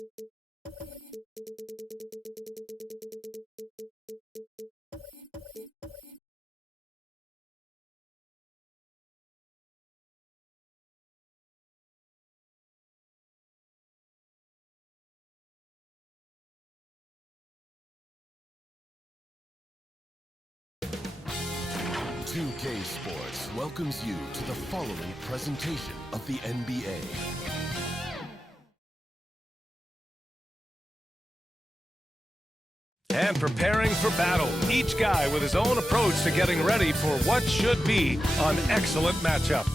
2K Sports welcomes you to the following presentation of the NBA. And preparing for battle, each guy with his own approach to getting ready for what should be an excellent matchup.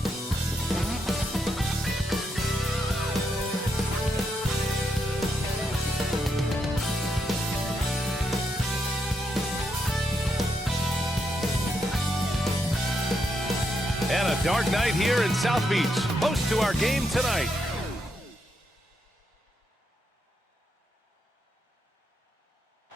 And a dark night here in South Beach, host to our game tonight.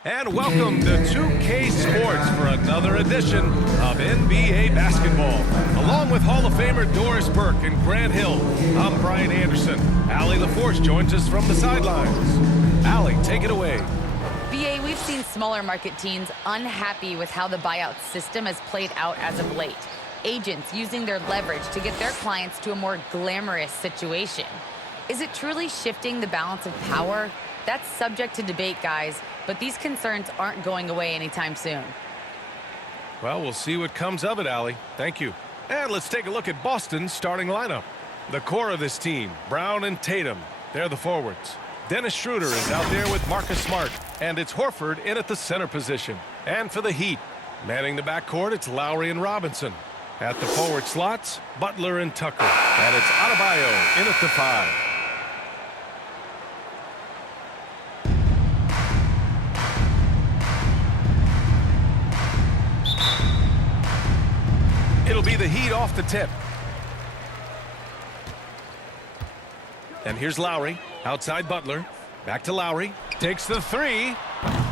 And welcome to 2K Sports for another edition of NBA basketball. Along with Hall of Famer Doris Burke and Grant Hill, I'm Brian Anderson. Allie LaForce joins us from the sidelines. Allie, take it away. BA, we've seen smaller market teams unhappy with how the buyout system has played out as of late. Agents using their leverage to get their clients to a more glamorous situation. Is it truly shifting the balance of power? That's subject to debate, guys, but these concerns aren't going away anytime soon. Well, we'll see what comes of it, Allie. Thank you. And let's take a look at Boston's starting lineup. The core of this team, Brown and Tatum, they're the forwards. Dennis Schroeder is out there with Marcus Smart, and it's Horford in at the center position. And for the Heat, manning the backcourt, it's Lowry and Robinson. At the forward slots, Butler and Tucker. And it's Adebayo in at the 5. It'll be the Heat off the tip. And here's Lowry, outside Butler. Back to Lowry, takes the 3.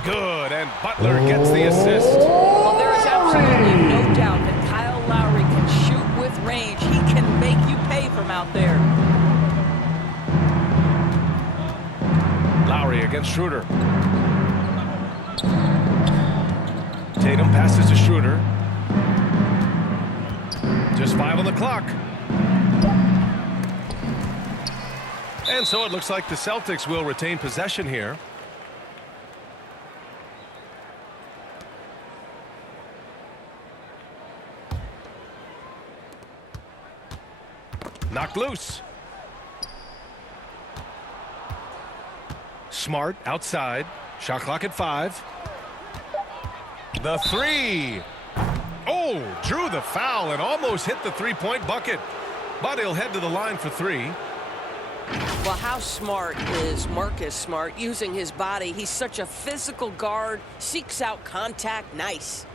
Good, and Butler gets the assist. Well, there is absolutely no doubt that Kyle Lowry can shoot with range. He can make you pay from out there. Lowry against Schroeder. Tatum passes to Schroeder. Just 5 on the clock. And so it looks like the Celtics will retain possession here. Knocked loose. Smart outside. Shot clock at 5. The 3. Oh, drew the foul and almost hit the three-point bucket. But he'll head to the line for 3. Well, how smart is Marcus Smart using his body? He's such a physical guard, seeks out contact. Nice.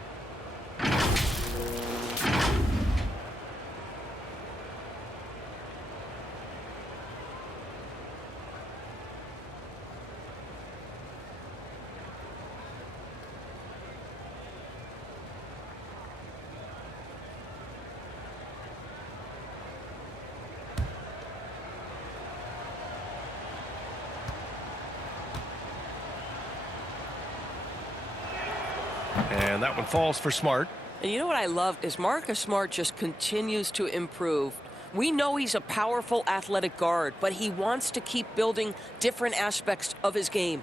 And that one falls for Smart. And you know what I love is Marcus Smart just continues to improve. We know he's a powerful athletic guard, but he wants to keep building different aspects of his game.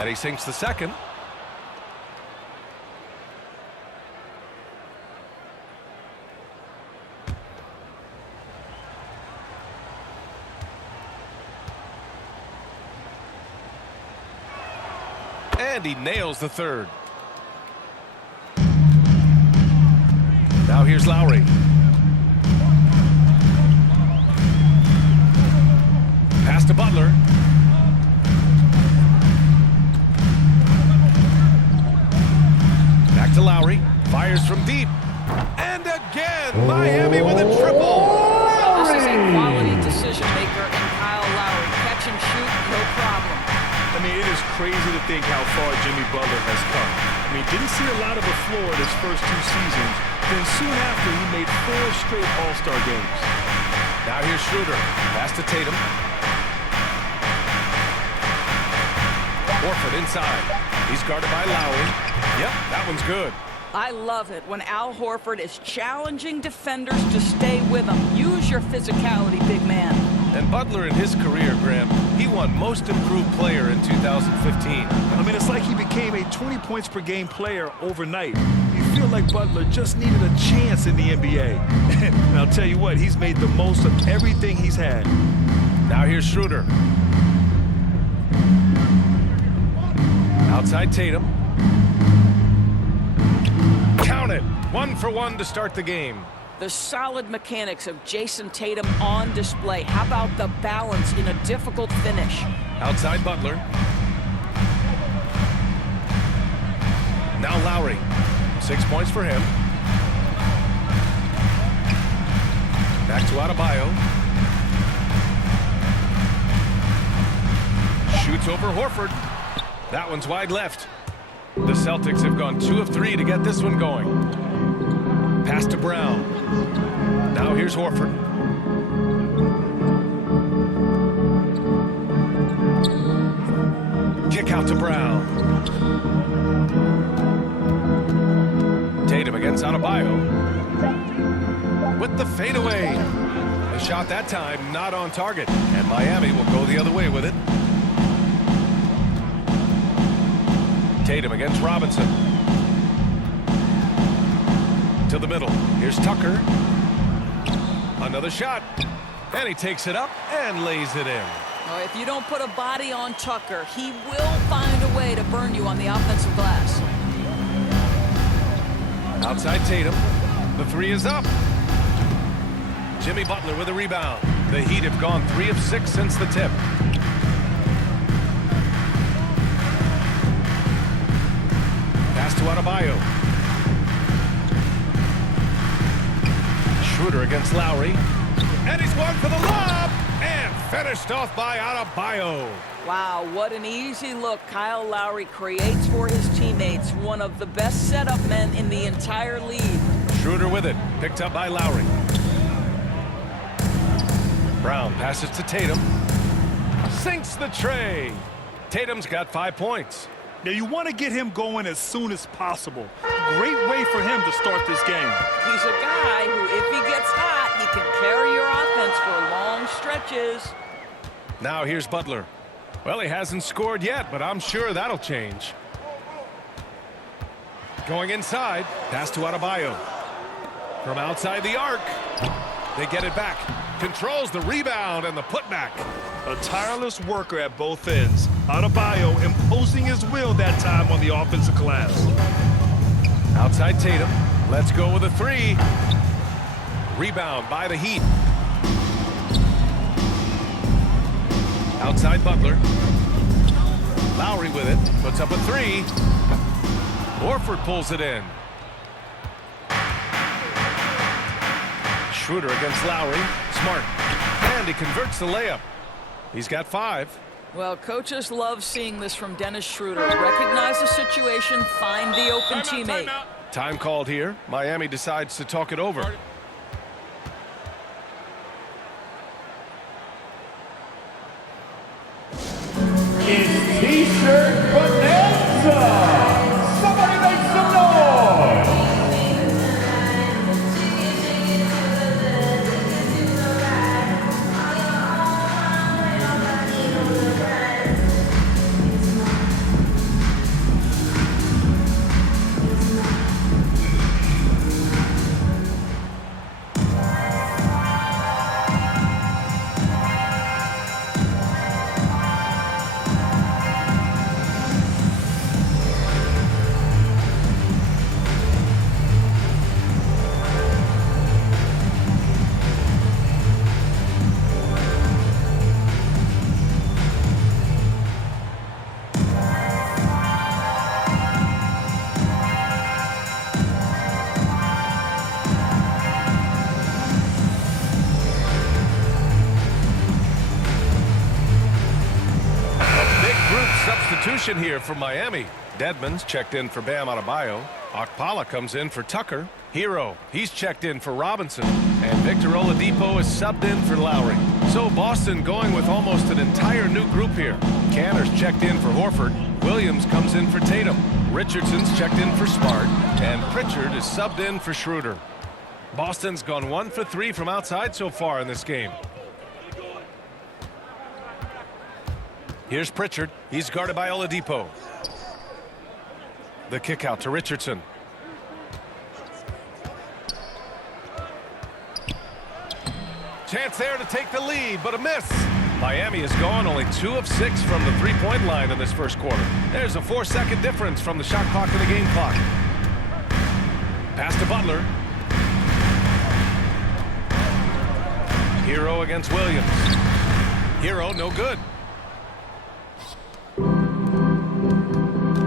And he sinks the second. And he nails the third. Now here's Lowry. Pass to Butler. Back to Lowry. Fires from deep. And again, Miami with a triple. This is a quality decision maker in Kyle Lowry. Catch and shoot, no problem. I mean, it is It's crazy to think how far Jimmy Butler has come. I mean, didn't see a lot of the floor in his first 2 seasons. Then soon after, he made 4 straight All-Star games. Now here's Schroeder. Pass to Tatum. Horford inside. He's guarded by Lowry. Yep, that one's good. I love it when Al Horford is challenging defenders to stay with him. Use your physicality, big man. And Butler in his career, Graham, he won Most Improved Player in 2015. I mean, it's like he became a 20 points per game player overnight. You feel like Butler just needed a chance in the NBA. And I'll tell you what, he's made the most of everything he's had. Now here's Schroeder. Outside Tatum. Count it. 1 for 1 to start the game. The solid mechanics of Jason Tatum on display. How about the balance in a difficult finish? Outside Butler. Now Lowry. 6 points for him. Back to Adebayo. Shoots over Horford. That one's wide left. The Celtics have gone 2 of 3 to get this one going. Pass to Brown. Now here's Horford. Kick out to Brown. Tatum against Adebayo. With the fadeaway. The shot that time not on target. And Miami will go the other way with it. Tatum against Robinson. To the middle. Here's Tucker. Another shot. And he takes it up and lays it in. Oh, if you don't put a body on Tucker, he will find a way to burn you on the offensive glass. Outside Tatum. The 3 is up. Jimmy Butler with a rebound. The Heat have gone 3 of 6 since the tip. Pass to Adebayo. Schroeder against Lowry. And he's one for the lob. And finished off by Adebayo. Wow, what an easy look Kyle Lowry creates for his teammates. One of the best setup men in the entire league. Schroeder with it. Picked up by Lowry. Brown passes to Tatum. Sinks the tray. Tatum's got 5 points. Now, you want to get him going as soon as possible. Great way for him to start this game. He's a guy who, if he gets hot, he can carry your offense for long stretches. Now here's Butler. Well, he hasn't scored yet, but I'm sure that'll change. Going inside. Pass to Adebayo. From outside the arc. They get it back. Controls the rebound and the putback. A tireless worker at both ends. Adebayo imposing his will that time on the offensive glass. Outside Tatum. Let's go with a 3. Rebound by the Heat. Outside Butler. Lowry with it. Puts up a 3. Horford pulls it in. Schroeder against Lowry. Smart. And he converts the layup. He's got 5. Well, coaches love seeing this from Dennis Schroeder. Recognize the situation, find the open teammate. Time called here. Miami decides to talk it over. It's T-shirt bonanza! Somebody make some noise! rotation here for Miami. Dedmon's checked in for Bam Adebayo. Okpala comes in for Tucker. Hero, he's checked in for Robinson. And Victor Oladipo is subbed in for Lowry. So Boston going with almost an entire new group here. Canner's checked in for Horford. Williams comes in for Tatum. Richardson's checked in for Smart. And Pritchard is subbed in for Schroeder. Boston's gone 1 for 3 from outside so far in this game. Here's Pritchard. He's guarded by Oladipo. The kick out to Richardson. Chance there to take the lead, but a miss. Miami is gone only 2 of 6 from the three-point line in this first quarter. There's a 4-second difference from the shot clock to the game clock. Pass to Butler. Hero against Williams. Hero, no good.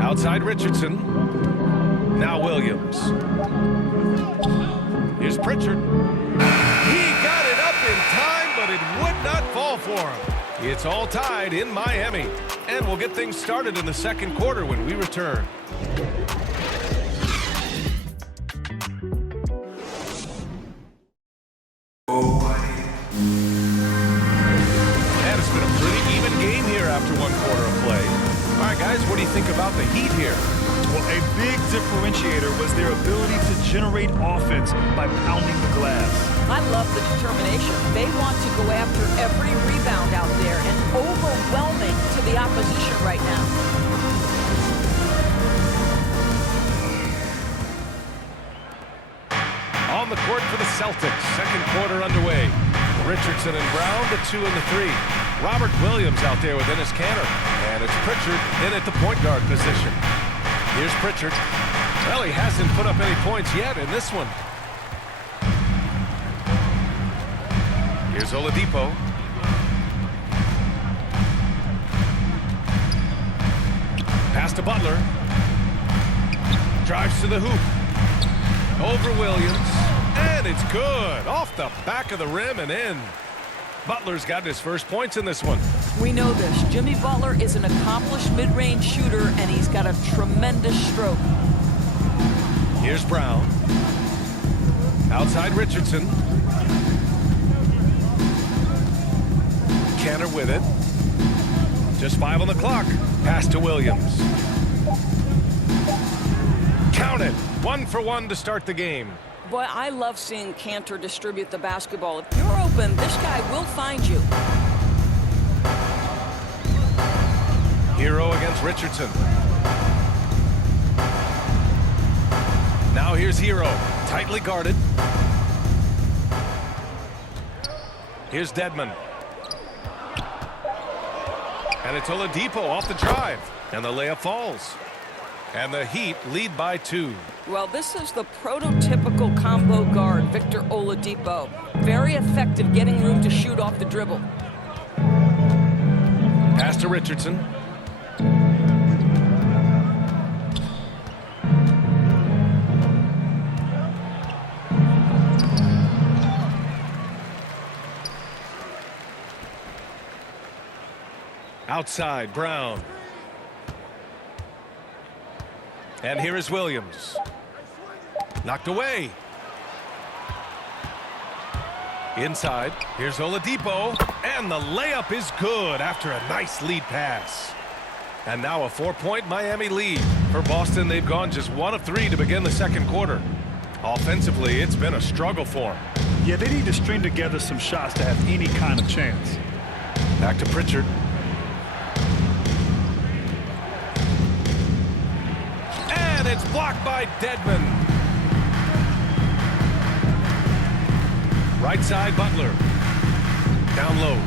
Outside Richardson. Now Williams. Here's Pritchard. He got it up in time, but it would not fall for him. It's all tied in Miami. And we'll get things started in the second quarter when we return. And it's been a pretty even game here after 1 quarter of play. All right, guys, what do you think about the Heat here? Well, a big differentiator was their ability to generate offense by pounding the glass. I love the determination. They want to go after every rebound out there and overwhelming to the opposition right now. On the court for the Celtics, second quarter underway. Richardson and Brown, the 2 and the 3. Robert Williams out there with Enes Kanter. And it's Pritchard in at the point guard position. Here's Pritchard. Well, he hasn't put up any points yet in this one. Here's Oladipo. Pass to Butler. Drives to the hoop. Over Williams. And it's good. Off the back of the rim and in. Butler's got his first points in this one. We know this. Jimmy Butler is an accomplished mid-range shooter, and he's got a tremendous stroke. Here's Brown. Outside Richardson. Kanter with it. Just 5 on the clock. Pass to Williams. Count it. 1 for 1 to start the game. Boy, I love seeing Kanter distribute the basketball. If you're open, this guy will find you. Hero against Richardson. Now here's Hero. Tightly guarded. Here's Dedmon. And it's Oladipo off the drive. And the layup falls. And the Heat lead by 2. Well, this is the prototypical combo guard, Victor Oladipo. Very effective getting room to shoot off the dribble. Pass to Richardson. Outside, Brown. And here is Williams. Knocked away. Inside. Here's Oladipo. And the layup is good after a nice lead pass. And now a 4-point Miami lead. For Boston, they've gone just 1 of 3 to begin the second quarter. Offensively, it's been a struggle for them. Yeah, they need to string together some shots to have any kind of chance. Back to Pritchard. And it's blocked by Dedmon. Right side, Butler. Down low.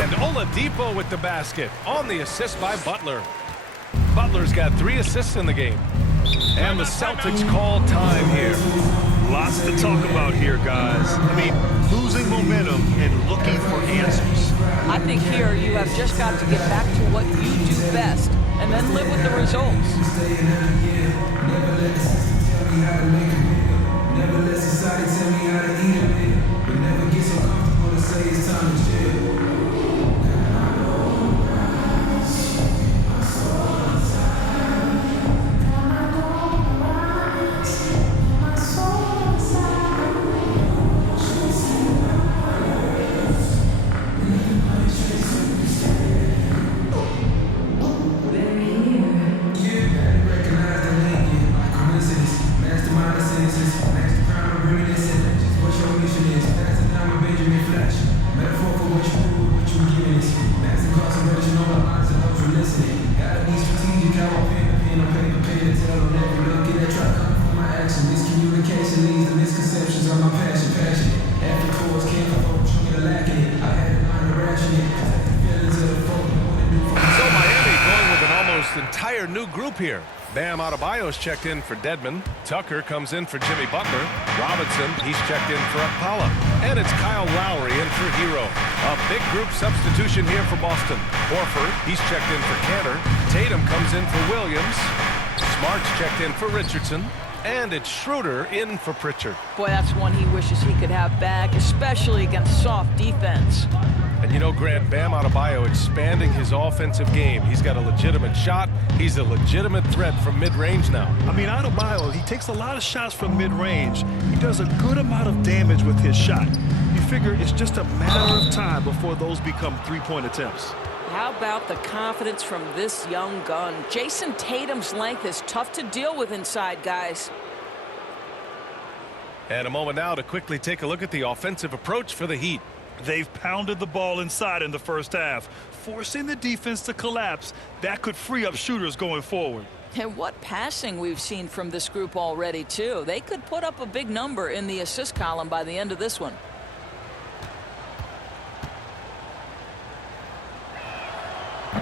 And Oladipo with the basket on the assist by Butler. Butler's got 3 assists in the game. And the Celtics call time here. Lots to talk about here, guys. I mean, losing momentum and looking for answers. I think here you have just got to get back to what you do best and then live with the results. Never let society tell me how to eat it, but never get so comfortable to say it's time to chill. up here. Bam Adebayo's checked in for Dedmon. Tucker comes in for Jimmy Butler. Robinson, he's checked in for Akpala. And it's Kyle Lowry in for Hero. A big group substitution here for Boston. Horford, he's checked in for Cantor. Tatum comes in for Williams. Smart's checked in for Richardson. And it's Schroeder in for Pritchard. Boy, that's one he wishes he could have back, especially against soft defense. And you know, Grant, Bam Adebayo expanding his offensive game. He's got a legitimate shot. He's a legitimate threat from mid-range now. I mean, Adebayo, he takes a lot of shots from mid-range. He does a good amount of damage with his shot. You figure it's just a matter of time before those become three-point attempts. How about the confidence from this young gun? Jason Tatum's length is tough to deal with inside, guys. And a moment now to quickly take a look at the offensive approach for the Heat. They've pounded the ball inside in the first half, forcing the defense to collapse. That could free up shooters going forward. And what passing we've seen from this group already, too. They could put up a big number in the assist column by the end of this one.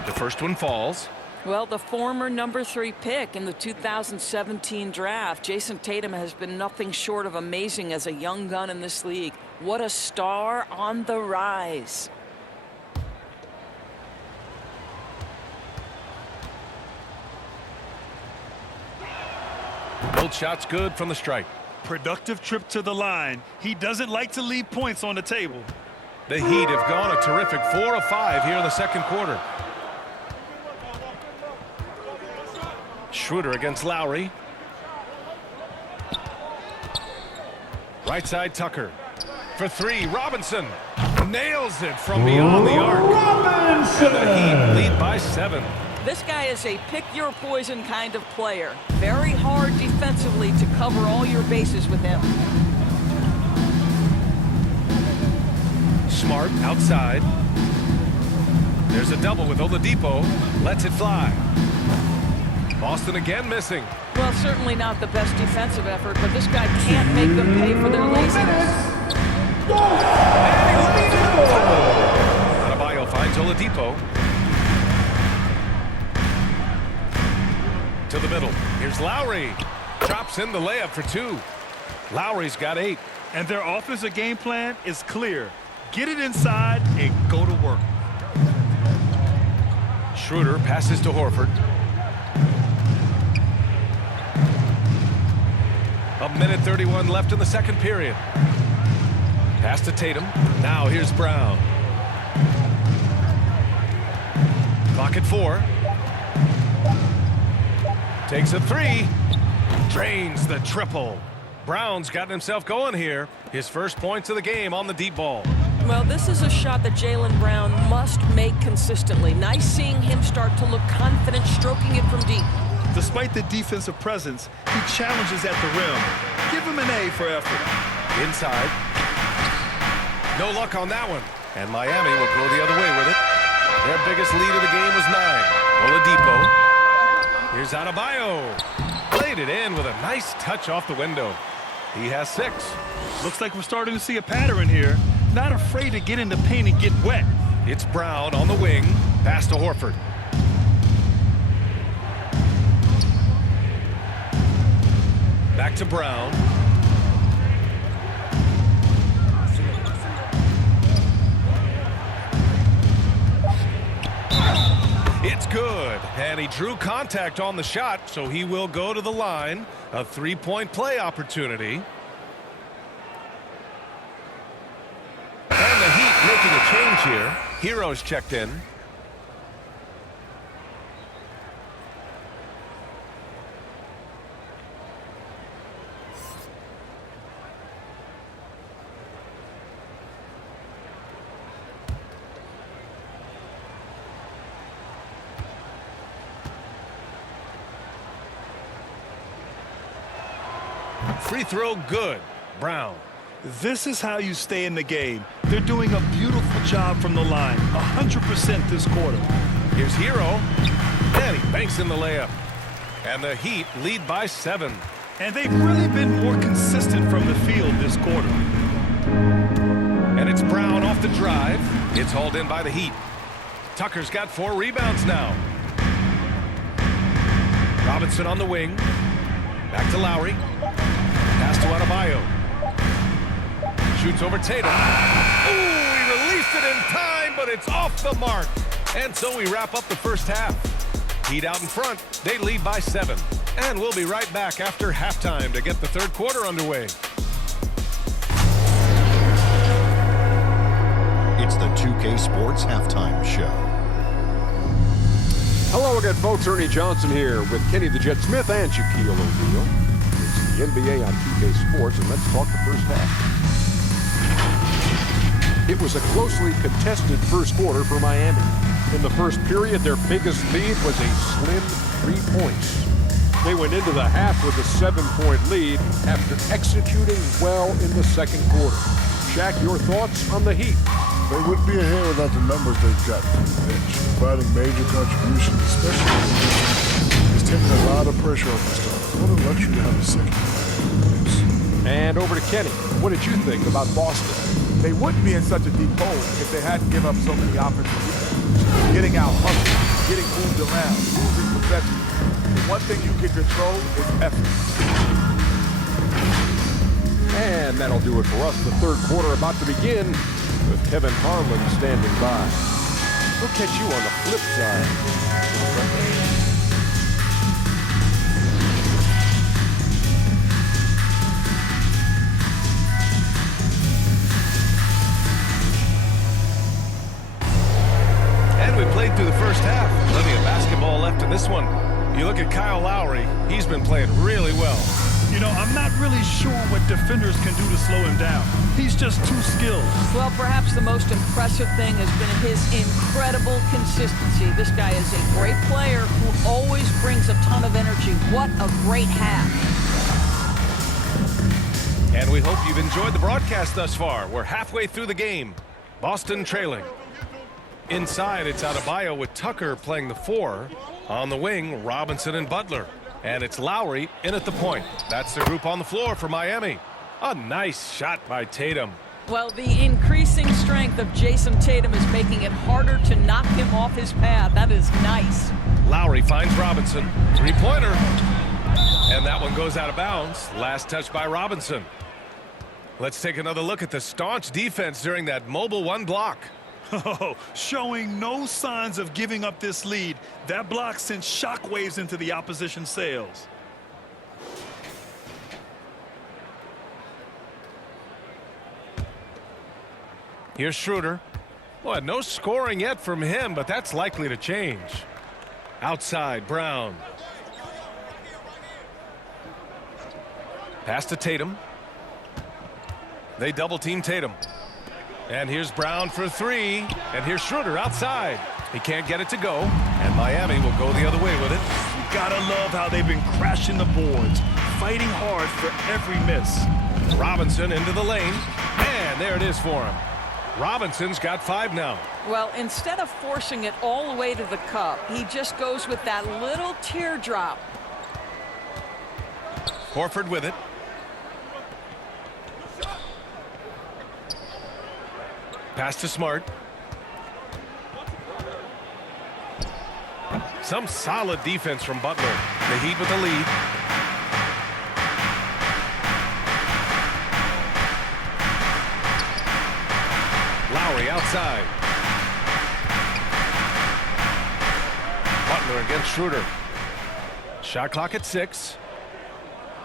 The first one falls. Well, the former #3 pick in the 2017 draft, Jason Tatum has been nothing short of amazing as a young gun in this league. What a star on the rise. Both shots good from the stripe. Productive trip to the line. He doesn't like to leave points on the table. The Heat have gone a terrific 4 of 5 here in the second quarter. Schroeder against Lowry. Right side Tucker. For three, Robinson nails it from beyond the arc. Robinson! And the Heat lead by 7. This guy is a pick-your-poison kind of player. Very hard defensively to cover all your bases with him. Smart outside. There's a double with Oladipo. Lets it fly. Boston again missing. Well, certainly not the best defensive effort, but this guy can't make them pay for their laziness. Adebayo finds Oladipo. To the middle. Here's Lowry. Drops in the layup for 2. Lowry's got 8. And their offensive game plan is clear. Get it inside and go to work. Schroeder passes to Horford. A minute 31 left in the second period. Pass to Tatum. Now here's Brown. Clock at 4. Takes a 3. Drains the triple. Brown's gotten himself going here. His first points of the game on the deep ball. Well, this is a shot that Jaylen Brown must make consistently. Nice seeing him start to look confident stroking it from deep. Despite the defensive presence, he challenges at the rim. Give him an A for effort. Inside. No luck on that one. And Miami will go the other way with it. Their biggest lead of the game was 9. Oladipo. Here's Adebayo. Played it in with a nice touch off the window. He has 6. Looks like we're starting to see a pattern here. Not afraid to get in the paint and get wet. It's Brown on the wing. Pass to Horford. Back to Brown. It's good. And he drew contact on the shot, so he will go to the line. A 3-point play opportunity. And the Heat making a change here. Hero's checked in. Free throw good. Brown. This is how you stay in the game. They're doing a beautiful job from the line. 100% this quarter. Here's Hero. And he banks in the layup. And the Heat lead by 7. And they've really been more consistent from the field this quarter. And it's Brown off the drive. It's hauled in by the Heat. Tucker's got 4 rebounds now. Robinson on the wing. Back to Lowry. Pass to Adebayo. Shoots over Tatum. Ooh, he released it in time, but it's off the mark. And so we wrap up the first half. Heat out in front. They lead by 7. And we'll be right back after halftime to get the third quarter underway. It's the 2K Sports Halftime Show. Hello again, folks. Ernie Johnson here with Kenny the Jet Smith and Shaquille O'Neal. It's the NBA on 2K Sports, and let's talk the first half. It was a closely contested first quarter for Miami. In the first period, their biggest lead was a slim 3 points. They went into the half with a 7-point lead after executing well in the second quarter. Shaq, your thoughts on the Heat? They wouldn't be ahead without the numbers they've got from the bench, providing major contributions, especially when it's taking a lot of pressure off the starters. What a luxury to have a second. And over to Kenny. What did you think about Boston? They wouldn't be in such a deep hole if they hadn't given up so many offensive rebounds. Getting out hustled, getting moved around, losing possession. The one thing you can control is effort. And that'll do it for us. The third quarter about to begin with Kevin Harlan standing by. We'll catch you on the flip side. And we played through the first half. Plenty of basketball left in this one. You look at Kyle Lowry, he's been playing really well. You know, I'm not really sure what defenders can do to slow him down. He's just too skilled. Well, perhaps the most impressive thing has been his incredible consistency. This guy is a great player who always brings a ton of energy. What a great half. And we hope you've enjoyed the broadcast thus far. We're halfway through the game. Boston trailing. Inside, it's Adebayo with Tucker playing the 4. On the wing, Robinson and Butler. And it's Lowry in at the point. That's the group on the floor for Miami. A nice shot by Tatum. Well, the increasing strength of Jason Tatum is making it harder to knock him off his path. That is nice. Lowry finds Robinson. Three-pointer. And that one goes out of bounds. Last touch by Robinson. Let's take another look at the staunch defense during that mobile 1 block. Oh, showing no signs of giving up this lead. That block sent shockwaves into the opposition sails. Here's Schroeder. Well, no scoring yet from him, but that's likely to change. Outside, Brown. Pass to Tatum. They double-team Tatum. And here's Brown for 3. And here's Schroeder outside. He can't get it to go. And Miami will go the other way with it. You gotta love how they've been crashing the boards, fighting hard for every miss. Robinson into the lane. And there it is for him. Robinson's got 5 now. Well, instead of forcing it all the way to the cup, he just goes with that little teardrop. Horford with it. Pass to Smart. Some solid defense from Butler. The Heat with the lead. Lowry outside. Butler against Schroeder. Shot clock at 6.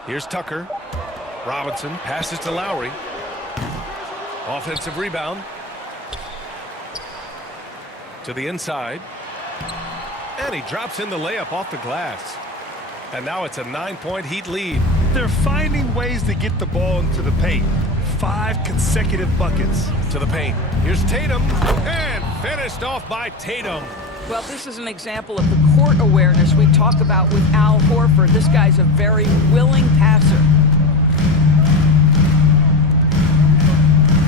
Here's Tucker. Robinson passes to Lowry. Offensive rebound. To the inside. And he drops in the layup off the glass. And now it's a 9-point Heat lead. They're finding ways to get the ball into the paint. 5 consecutive buckets. To the paint. Here's Tatum. And finished off by Tatum. Well, this is an example of the court awareness we talk about with Al Horford. This guy's a very willing passer.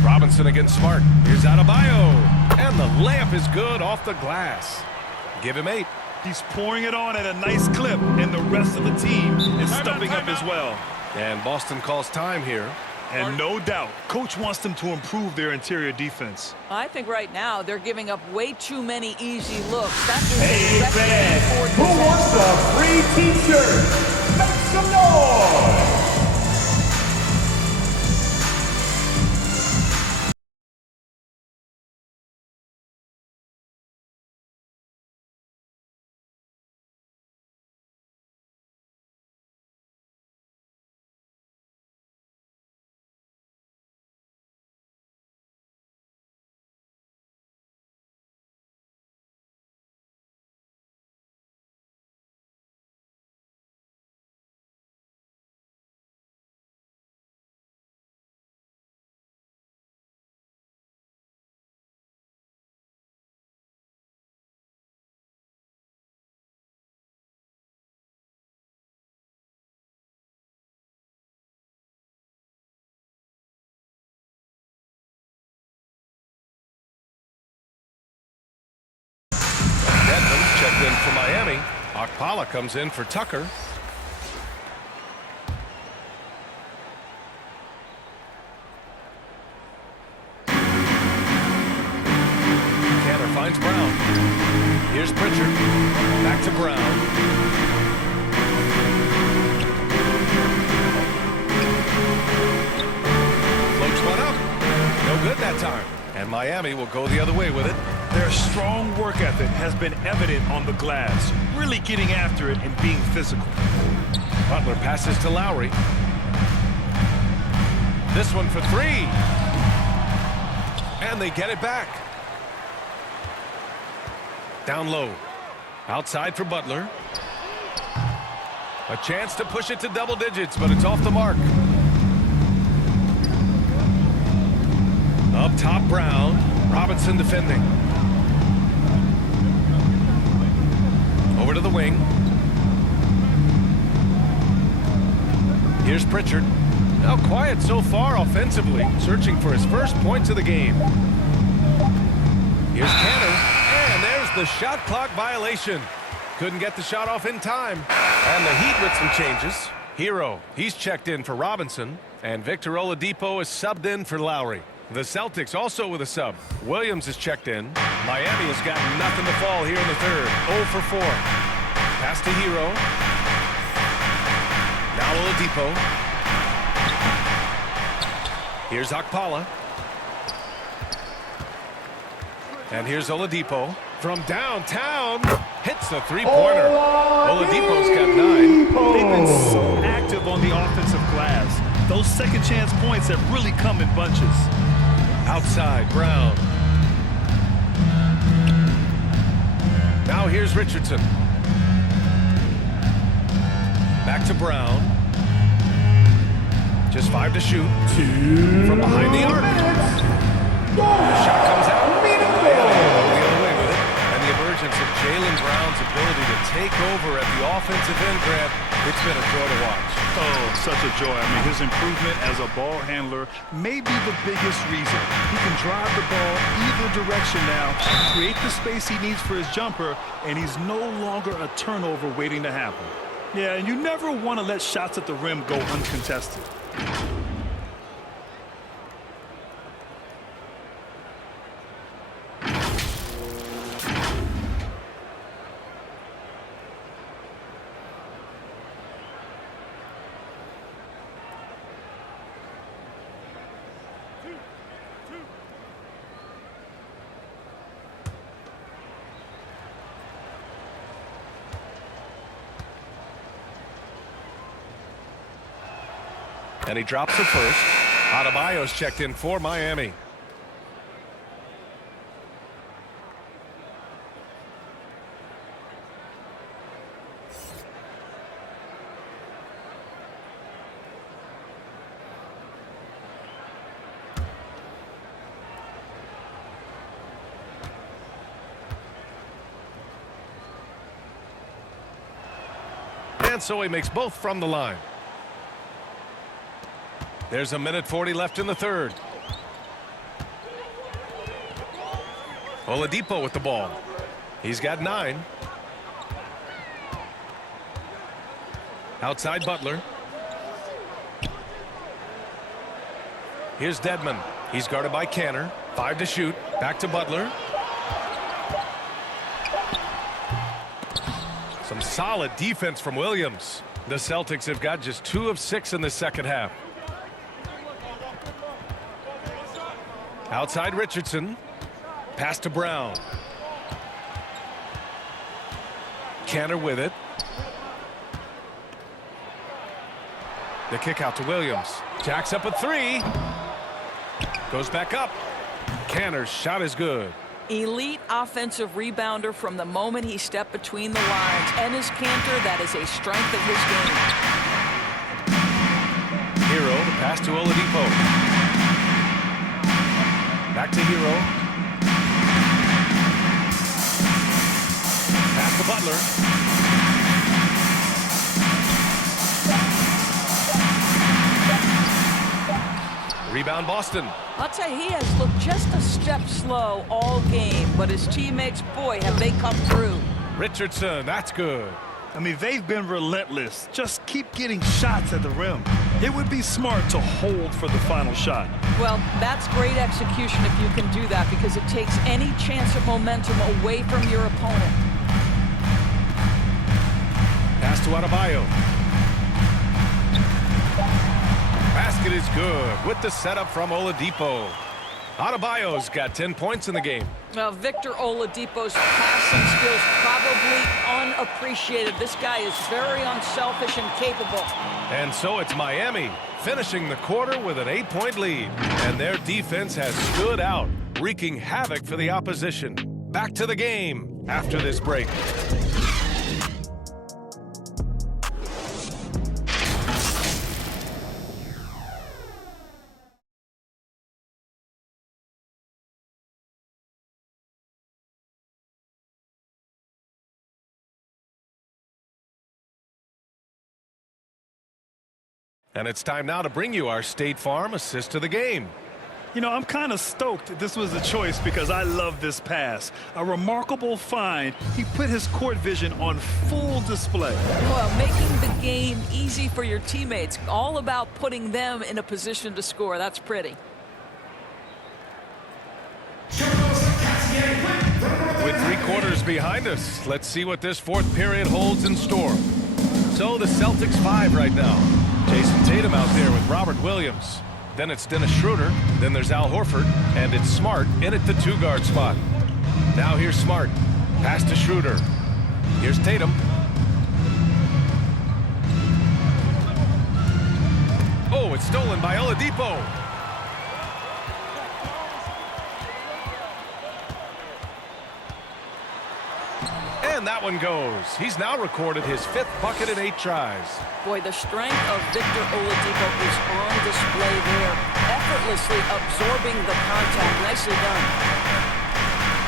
Robinson against Smart. Here's Adebayo. And the layup is good off the glass. Give him 8. He's pouring it on at a nice clip, and the rest of the team is stepping up as well. And Boston calls time here. And no doubt, coach wants them to improve their interior defense. I think right now they're giving up way too many easy looks. That is Hey, a recipe fans, for who wants disaster. a free t-shirt? Make some noise! Edmonds checked in for Miami. Okpala comes in for Tucker. Canner finds Brown. Here's Pritchard. Back to Brown. Floats one up. No good that time. And Miami will go the other way with it. Their strong work ethic has been evident on the glass, really getting after it and being physical. Butler passes to Lowry. This one for three. And they get it back. Down low. Outside for Butler. A chance to push it to double digits, but it's off the mark. Up top, Brown. Robinson defending. Over to the wing. Here's Pritchard. Now quiet so far offensively, searching for his first points of the game. Here's Canner, and there's the shot clock violation. Couldn't get the shot off in time. And the Heat with some changes. Hero, he's checked in for Robinson, and Victor Oladipo is subbed in for Lowry. The Celtics also with a sub. Williams is checked in. Miami has got nothing to fall here in the third. 0 for 4. Pass to Hero. Now Oladipo. Here's Okpala. And here's Oladipo. From downtown. Hits the three-pointer. Oladipo's got 9. They've been so active on the offensive glass. Those second chance points have really come in bunches. Outside, Brown. Now here's Richardson. Back to Brown. Just 5 to shoot. From behind the arc. The shot comes out. Miami will go the other way with it. And the emergence of Jaylen Brown's ability to take over at the offensive end, Grant, it's been a joy to watch. Oh, such a joy. I mean, his improvement as a ball handler may be the biggest reason. He can drive the ball either direction now, create the space he needs for his jumper, and he's no longer a turnover waiting to happen. Yeah, and you never want to let shots at the rim go uncontested. And he drops the first. Adebayo's checked in for Miami. And so he makes both from the line. There's a minute 40 left in the third. Oladipo with the ball. He's got 9. Outside Butler. Here's Dedmon. He's guarded by Canner. 5 to shoot. Back to Butler. Some solid defense from Williams. The Celtics have got just 2 of 6 in the second half. Outside Richardson. Pass to Brown. Canner with it. The kick out to Williams. Jacks up a 3. Goes back up. Canner's shot is good. Elite offensive rebounder from the moment he stepped between the lines. And his canter, that is a strength of his game. Hero, the pass to Oladipo. Back to Hero. Pass to Butler. Rebound Boston. I'll tell you, he has looked just a step slow all game, but his teammates, boy, have they come through. Richardson, that's good. I mean, they've been relentless. Just keep getting shots at the rim. It would be smart to hold for the final shot. Well, that's great execution if you can do that, because it takes any chance of momentum away from your opponent. Pass to Adebayo. Basket is good with the setup from Oladipo. Adebayo's got 10 points in the game. Well, Victor Oladipo's passing skills probably unappreciated. This guy is very unselfish and capable. And so it's Miami finishing the quarter with an 8-point lead. And their defense has stood out, wreaking havoc for the opposition. Back to the game after this break. And it's time now to bring you our State Farm assist to the game. You know, I'm kind of stoked this was a choice because I love this pass. A remarkable find. He put his court vision on full display. Well, making the game easy for your teammates. All about putting them in a position to score. That's pretty. With 3 quarters behind us, let's see what this 4th period holds in store. So the Celtics 5 right now. Jason Tatum out there with Robert Williams. Then it's Dennis Schroeder. Then there's Al Horford. And it's Smart in at the 2-guard spot. Now here's Smart. Pass to Schroeder. Here's Tatum. Oh, it's stolen by Oladipo. And that one goes. He's now recorded his 5th bucket in 8 tries. Boy, the strength of Victor Oladipo is on display there. Effortlessly absorbing the contact. Nicely done.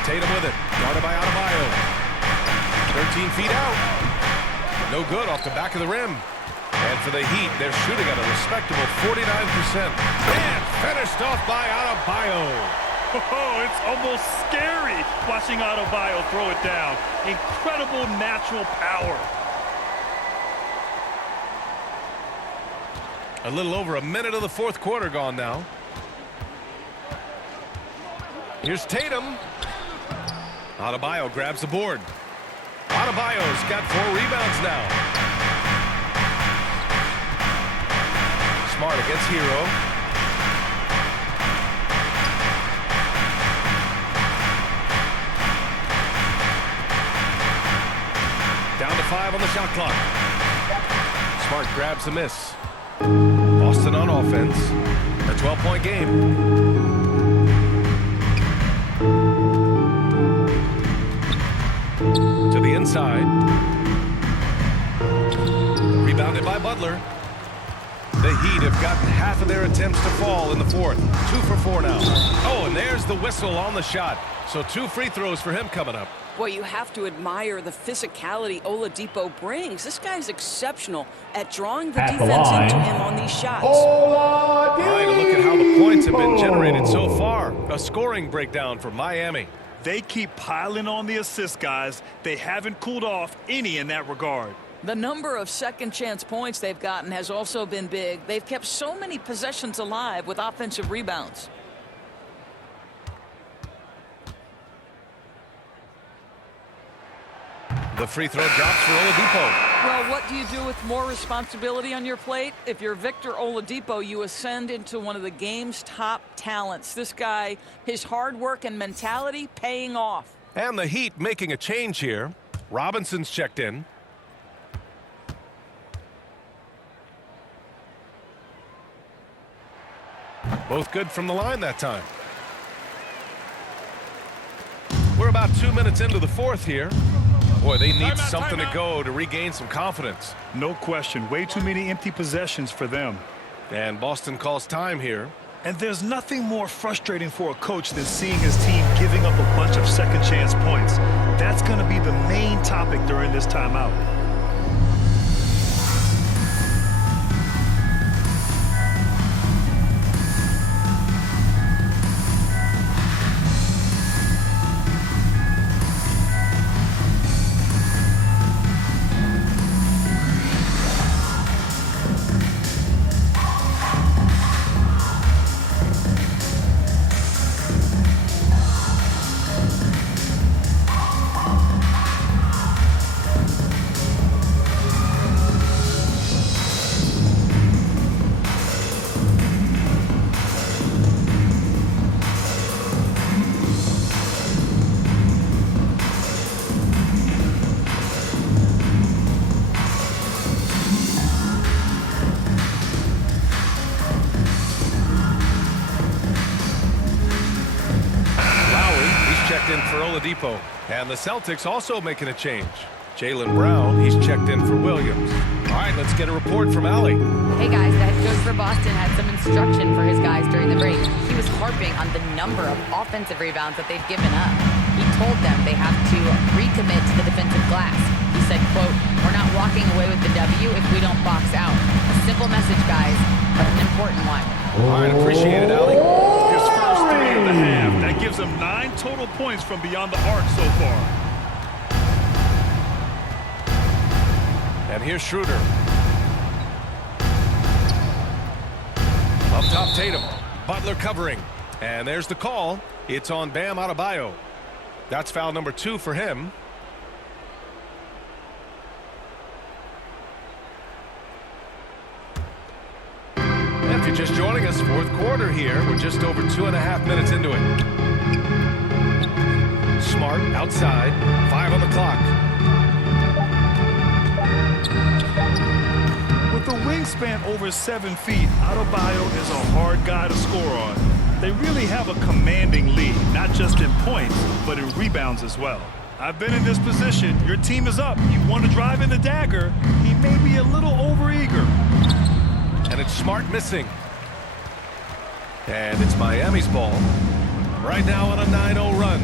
Tatum with it. Guarded by Adebayo. 13 feet out. No good off the back of the rim. And for the Heat, they're shooting at a respectable 49%. And finished off by Adebayo. Oh, it's almost scary watching Adebayo throw it down. Incredible natural power. A little over a minute of the 4th quarter gone now. Here's Tatum. Adebayo grabs the board. Adebayo's got 4 rebounds now. Smart against Hero. Down to 5 on the shot clock. Smart grabs the miss. Boston on offense. A 12-point game. To the inside. Rebounded by Butler. The Heat have gotten half of their attempts to fall in the 4th. 2 for 4 now. Oh, and there's the whistle on the shot. So 2 free throws for him coming up. Boy, you have to admire the physicality Oladipo brings. This guy's exceptional at drawing the defense into him on these shots. All right, a look at how the points have been generated so far. A scoring breakdown for Miami. They keep piling on the assist, guys. They haven't cooled off any in that regard. The number of second chance points they've gotten has also been big. They've kept so many possessions alive with offensive rebounds. The free throw drops for Oladipo. Well, what do you do with more responsibility on your plate? If you're Victor Oladipo, you ascend into one of the game's top talents. This guy, his hard work and mentality paying off. And the Heat making a change here. Robinson's checked in. Both good from the line that time. We're about 2 minutes into the fourth here. Boy, they need something to go to regain some confidence. No question. Way too many empty possessions for them. And Boston calls time here. And there's nothing more frustrating for a coach than seeing his team giving up a bunch of second chance points. That's going to be the main topic during this timeout. For Oladipo. And the Celtics also making a change. Jaylen Brown, he's checked in for Williams. All right, let's get a report from Allie. Hey guys, the head coach for Boston had some instruction for his guys during the break. He was harping on the number of offensive rebounds that they've given up. He told them they have to recommit to the defensive glass. He said, quote, "We're not walking away with the W if we don't box out." A simple message, guys, but an important one. All right, appreciate it, Allie. His first 3 of the half. That gives him 9 total points from beyond the arc so far. And here's Schroeder. Up top, Tatum. Butler covering. And there's the call. It's on Bam Adebayo. That's foul number 2 for him. If you're just joining us, fourth quarter here. We're just over 2.5 minutes into it. Smart outside. 5 on the clock. With a wingspan over 7 feet, Adebayo is a hard guy to score on. They really have a commanding lead, not just in points, but in rebounds as well. I've been in this position. Your team is up. You want to drive in the dagger. He may be a little overeager. And it's Smart missing. And it's Miami's ball. Right now on a 9-0 run.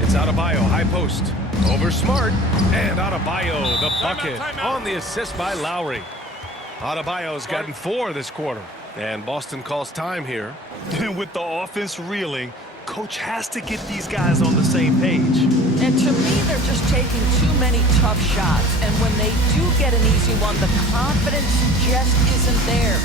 It's Adebayo, high post. Over Smart. And Adebayo, the bucket. On the assist by Lowry. Adebayo's gotten 4 this quarter. And Boston calls time here. With the offense reeling, coach has to get these guys on the same page. And to me, they're just taking too many tough shots. And when they do get an easy one, the confidence just isn't there.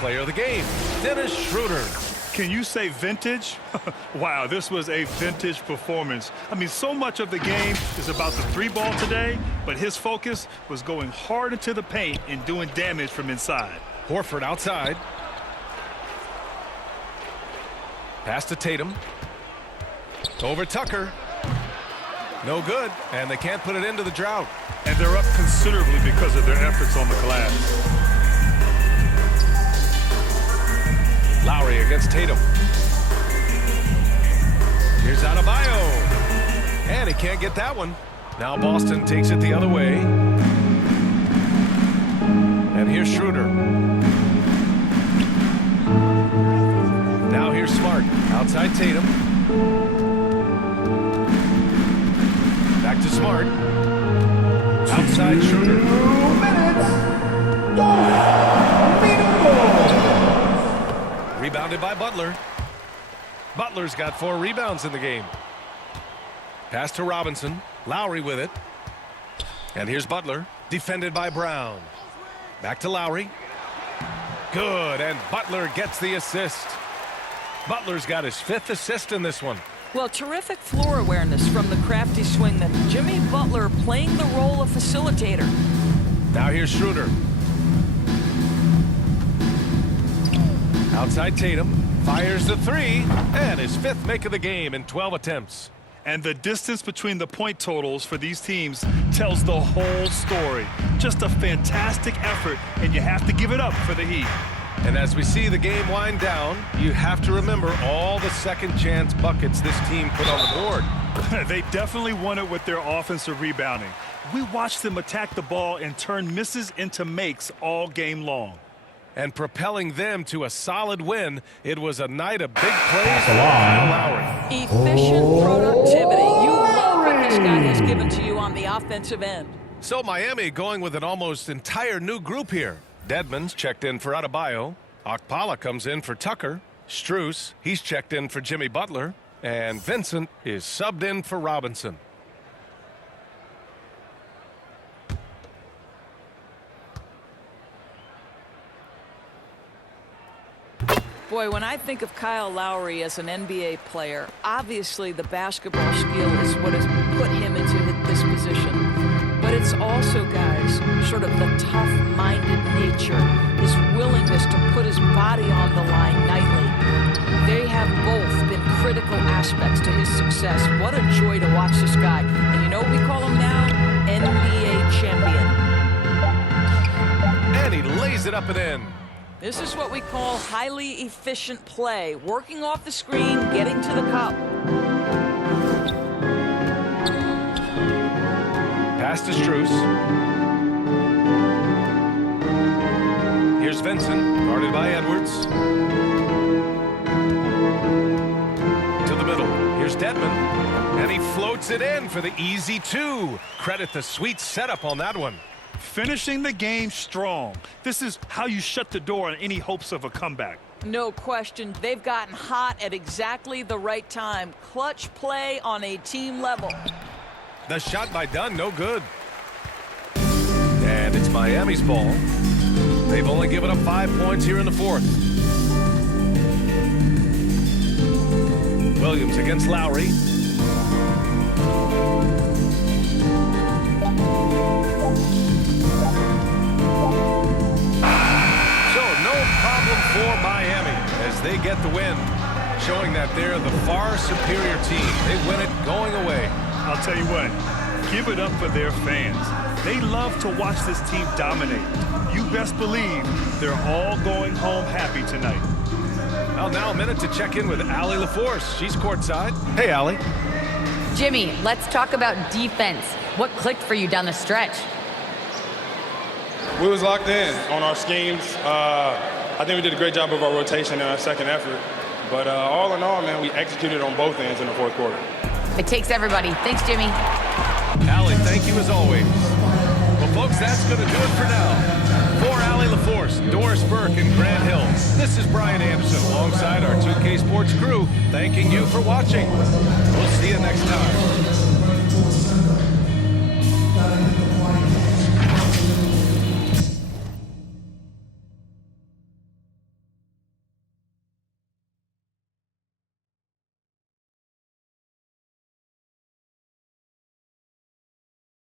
Player of the game, Dennis Schroeder. Can you say vintage? Wow, this was a vintage performance. I mean, so much of the game is about the 3-ball today, but his focus was going hard into the paint and doing damage from inside. Horford outside. Pass to Tatum. Over Tucker. No good, and they can't put it into the drought. And they're up considerably because of their efforts on the glass. Lowry against Tatum. Here's Adebayo. And he can't get that one. Now Boston takes it the other way. And here's Schroeder. Now here's Smart. Outside Tatum. Back to Smart. Outside Schroeder. 2 minutes. Rebounded by Butler. Butler's got 4 rebounds in the game. Pass to Robinson. Lowry with it. And here's Butler. Defended by Brown. Back to Lowry. Good, and Butler gets the assist. Butler's got his 5th assist in this one. Well, terrific floor awareness from the crafty swingman. Jimmy Butler playing the role of facilitator. Now here's Schroeder. Outside Tatum. Fires the 3. And his 5th make of the game in 12 attempts. And the distance between the point totals for these teams tells the whole story. Just a fantastic effort, and you have to give it up for the Heat. And as we see the game wind down, you have to remember all the second chance buckets this team put on the board. They definitely won it with their offensive rebounding. We watched them attack the ball and turn misses into makes all game long. And propelling them to a solid win, it was a night of big plays for Kyle Lowry. Efficient productivity. You love what this guy has given to you on the offensive end. So Miami going with an almost entire new group here. Dedmon's checked in for Adebayo. Okpala comes in for Tucker. Strus, he's checked in for Jimmy Butler. And Vincent is subbed in for Robinson. Boy, when I think of Kyle Lowry as an NBA player, obviously the basketball skill is what has put him into this position. But it's also, guys, sort of the tough-minded nature, his willingness to put his body on the line nightly. They have both been critical aspects to his success. What a joy to watch this guy. And you know what we call him now? NBA champion. And he lays it up and in. This is what we call highly efficient play. Working off the screen, getting to the cup. Pass to Strus. Here's Vincent, guarded by Edwards. To the middle. Here's Dedmon. And he floats it in for the easy 2. Credit the sweet setup on that one. Finishing the game strong. This is how you shut the door on any hopes of a comeback. No question. They've gotten hot at exactly the right time. Clutch play on a team level. The shot by Dunn, no good. And it's Miami's ball. They've only given up 5 points here in the 4th. Williams against Lowry. For Miami as they get the win, showing that they're the far superior team. They win it going away. I'll tell you what, give it up for their fans. They love to watch this team dominate. You best believe they're all going home happy tonight. Well, now a minute to check in with Allie LaForce. She's courtside. Hey, Allie. Jimmy, let's talk about defense. What clicked for you down the stretch? We was locked in on our schemes. I think we did a great job of our rotation in our second effort. But all in all, man, we executed on both ends in the 4th quarter. It takes everybody. Thanks, Jimmy. Allie, thank you as always. Well, folks, that's going to do it for now. For Allie LaForce, Doris Burke, and Grant Hill, this is Brian Anderson alongside our 2K Sports crew, thanking you for watching. We'll see you next time.